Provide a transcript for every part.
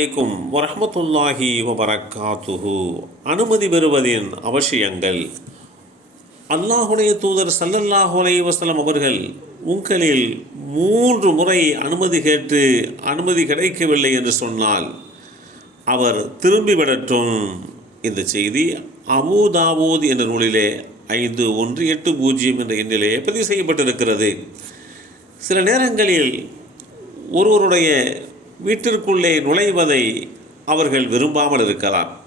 வலைக்கும் வரமத்துல்லாஹி வபரக்காத்துஹு அனுமதி பெறுவதின் அவசியங்கள். அல்லாஹுடைய தூதர் சல்லல்லாஹு அலைஹி அவர்கள் உங்களில் மூன்று முறை அனுமதி கேட்டு அனுமதி கிடைக்கவில்லை என்று சொன்னால் அவர் திரும்பிவிடட்டும் இந்த செய்தி அபூதாவூத் என்ற நூலிலே ஐந்து ஒன்று எட்டு பூஜ்ஜியம் என்ற எண்ணிலே பதிவு செய்யப்பட்டிருக்கிறது. சில நேரங்களில் ஒருவருடைய வீட்டிற்குள்ளே நுழைவதை அவர்கள் விரும்பாமல் இருக்கலாம்.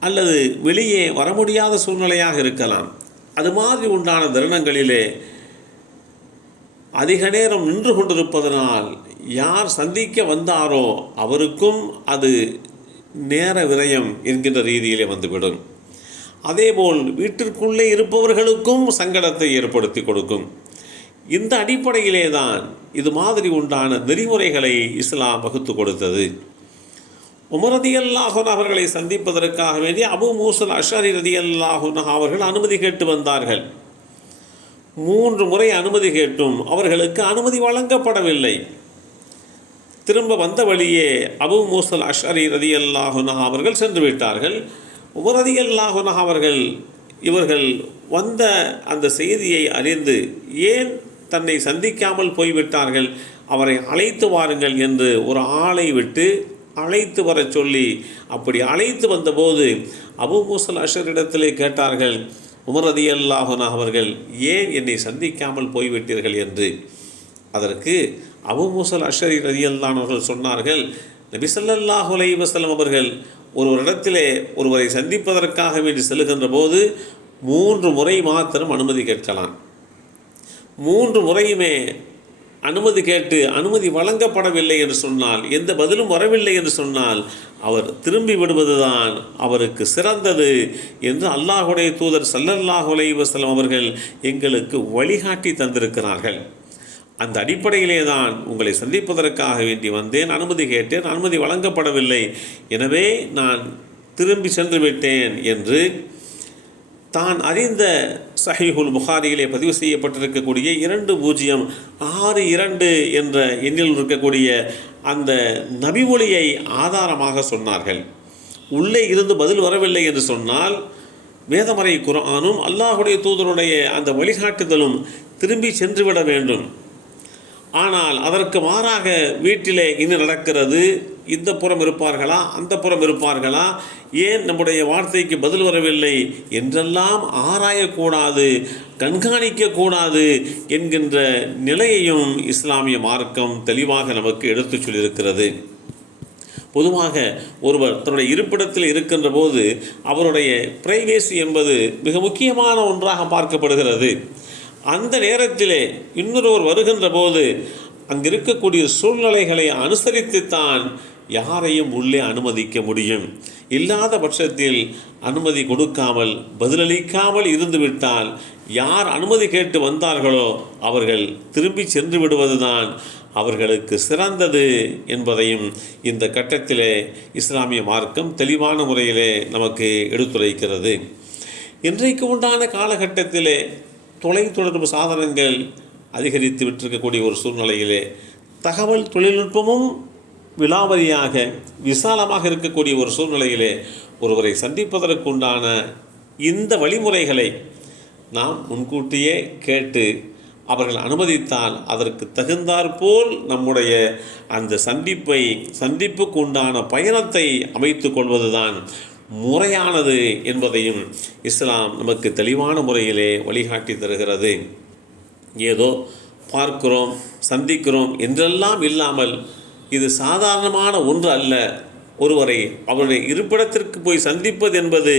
அல்லது வெளியே வர முடியாத சூழ்நிலையாக இருக்கலாம். அது மாதிரி உண்டான தருணங்களிலே அதிக நேரம் நின்று கொண்டிருப்பதனால் யார் சந்திக்க வந்தாரோ அவருக்கும் அது நேர விரயம் என்கின்ற ரீதியிலே வந்துவிடும். அதேபோல் வீட்டிற்குள்ளே இருப்பவர்களுக்கும் சங்கடத்தை ஏற்படுத்தி கொடுக்கும். இந்த அடிப்படையிலே தான் இது மாதிரி உண்டான நெறிமுறைகளை இஸ்லாம் வகுத்து கொடுத்தது. உமரதி அல்லாஹுன் அவர்களை சந்திப்பதற்காக வேண்டி அபு மூசல் அஷாரி ரதி அல்லாஹுன் அவர்கள் அனுமதி கேட்டு வந்தார்கள். மூன்று முறை அனுமதி கேட்டும் அவர்களுக்கு அனுமதி வழங்கப்படவில்லை. திரும்ப வந்த வழியே அபு மூசல் அஷாரி ரதி அல்லாஹுனா அவர்கள் சென்று விட்டார்கள். உமரதி அல்லாஹுனா அவர்கள் இவர்கள் வந்த அந்த செய்தியை அறிந்து ஏன் தன்னை சந்திக்காமல் போய்விட்டார்கள். அவரை அழைத்து வாருங்கள் என்று ஒரு ஆளை விட்டு அழைத்து வர சொல்லி அப்படி அழைத்து வந்தபோது அபு மூசல் அஷரிடத்திலே கேட்டார்கள் உமரதி அல்லாஹுனா அவர்கள் ஏன் என்னை சந்திக்காமல் போய்விட்டீர்கள் என்று? அதற்கு அபு மூசல் அஷரி ரதி அவர்கள் சொன்னார்கள் நபி அலை வசலம் அவர்கள் ஒரு இடத்திலே ஒருவரை சந்திப்பதற்காக வேண்டி செல்கின்ற போது மூன்று முறை மாத்திரம் அனுமதி கேட்கலாம். மூன்று முறையுமே அனுமதி கேட்டு அனுமதி வழங்கப்படவில்லை என்று சொன்னால் எந்த பதிலும் வரவில்லை என்று சொன்னால் அவர் திரும்பி விடுவதுதான் அவருக்கு சிறந்தது என்று அல்லாஹுடைய தூதர் சல்லல்லாஹு அலைஹி அவர்கள் எங்களுக்கு வழிகாட்டி தந்திருக்கிறார்கள். அந்த அடிப்படையிலே தான் உங்களை சந்திப்பதற்காக வேண்டி வந்தேன் அனுமதி கேட்டேன் அனுமதி வழங்கப்படவில்லை. எனவே நான் திரும்பி சென்று விட்டேன் என்று தான் அறிந்த சஹீஹுல் புகாரியிலே பதிவு செய்யப்பட்டிருக்கக்கூடிய இரண்டு பூஜ்ஜியம் ஆறு இரண்டு என்ற எண்ணில் இருக்கக்கூடிய அந்த நபிமொழியை ஆதாரமாக சொன்னார்கள். உள்ளே இருந்து பதில் வரவில்லை என்று சொன்னால் வேதமறை குரானும் அல்லாஹுடைய தூதருடைய அந்த வழிகாட்டுதலும் திரும்பி சென்றுவிட வேண்டும். ஆனால் அதற்கு மாறாக வீட்டிலே இன்னும் நடக்கிறது இந்த புறம் இருப்பார்களா அந்த புறம் இருப்பார்களா ஏன் நம்முடைய வார்த்தைக்கு பதில் வரவில்லை என்றெல்லாம் ஆராயக்கூடாது கண்காணிக்கக்கூடாது என்கின்ற நிலையையும் இஸ்லாமிய மார்க்கம் தெளிவாக நமக்கு எடுத்துச் சொல்லியிருக்கிறது. பொதுவாக ஒருவர் தன்னுடைய இருப்பிடத்தில் இருக்கின்ற போது அவருடைய பிரைவேசி என்பது மிக முக்கியமான ஒன்றாக பார்க்கப்படுகிறது. அந்த நேரத்திலே இன்னொருவர் வருகின்ற போது அங்கிருக்கக்கூடிய சூழ்நிலைகளை அனுசரித்துத்தான் யாரையும் உள்ளே அனுமதிக்க முடியும். இல்லாத பட்சத்தில் அனுமதி கொடுக்காமல் பதிலளிக்காமல் இருந்துவிட்டால் யார் அனுமதி கேட்டு வந்தார்களோ அவர்கள் திரும்பி சென்று விடுவதுதான் அவர்களுக்கு சிறந்தது என்பதையும் இந்த கட்டத்திலே இஸ்லாமிய மார்க்கம் தெளிவான முறையிலே நமக்கு எடுத்துரைக்கிறது. இன்றைக்கு உண்டான காலகட்டத்திலே தொலைத்தொடர்பு சாதனங்கள் அதிகரித்து விட்டிருக்கக்கூடிய ஒரு சூழ்நிலையிலே தகவல் தொழில்நுட்பமும் விலாவரியாக விசாலமாக இருக்கக்கூடிய ஒரு சூழ்நிலையிலே ஒருவரை சந்திப்பதற்குண்டான இந்த வழிமுறைகளை நாம் முன்கூட்டியே கேட்டு அவர்கள் அனுமதித்தால் அதற்கு தகுந்தாற்போல் நம்முடைய அந்த சந்திப்பை சந்திப்புக்கு உண்டான பயணத்தை அமைத்து கொள்வதுதான் முறையானது என்பதையும் இஸ்லாம் நமக்கு தெளிவான முறையிலே வழிகாட்டி தருகிறது. ஏதோ பார்க்கிறோம் சந்திக்கிறோம் என்றெல்லாம் இல்லாமல் இது சாதாரணமான ஒன்று அல்ல. ஒருவரை அவருடைய இருப்பிடத்திற்கு போய் சந்திப்பது என்பது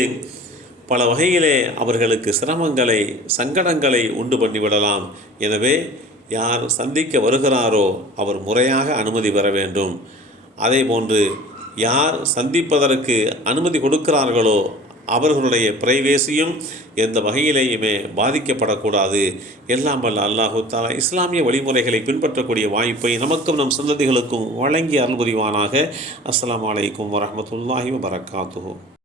பல வகையிலே அவர்களுக்கு சிரமங்களை சங்கடங்களை உண்டு பண்ணிவிடலாம் எனவே யார் சந்திக்க வருகிறாரோ அவர் முறையாக அனுமதி பெற வேண்டும். அதே போன்று யார் சந்திப்பதற்கு அனுமதி கொடுக்கிறார்களோ அவர்களுடைய பிரைவேசியும் எந்த வகையிலேயுமே பாதிக்கப்படக்கூடாது. எல்லாம் வல்ல அல்லாஹு தாலா இஸ்லாமிய வழிமுறைகளை பின்பற்றக்கூடிய வாய்ப்பை நமக்கும் நம் சந்ததிகளுக்கும் வழங்கி அருள் புரிவானாக. அஸ்லாம் வலைக்கம் வரமத்துல்லாஹி வரகாத்து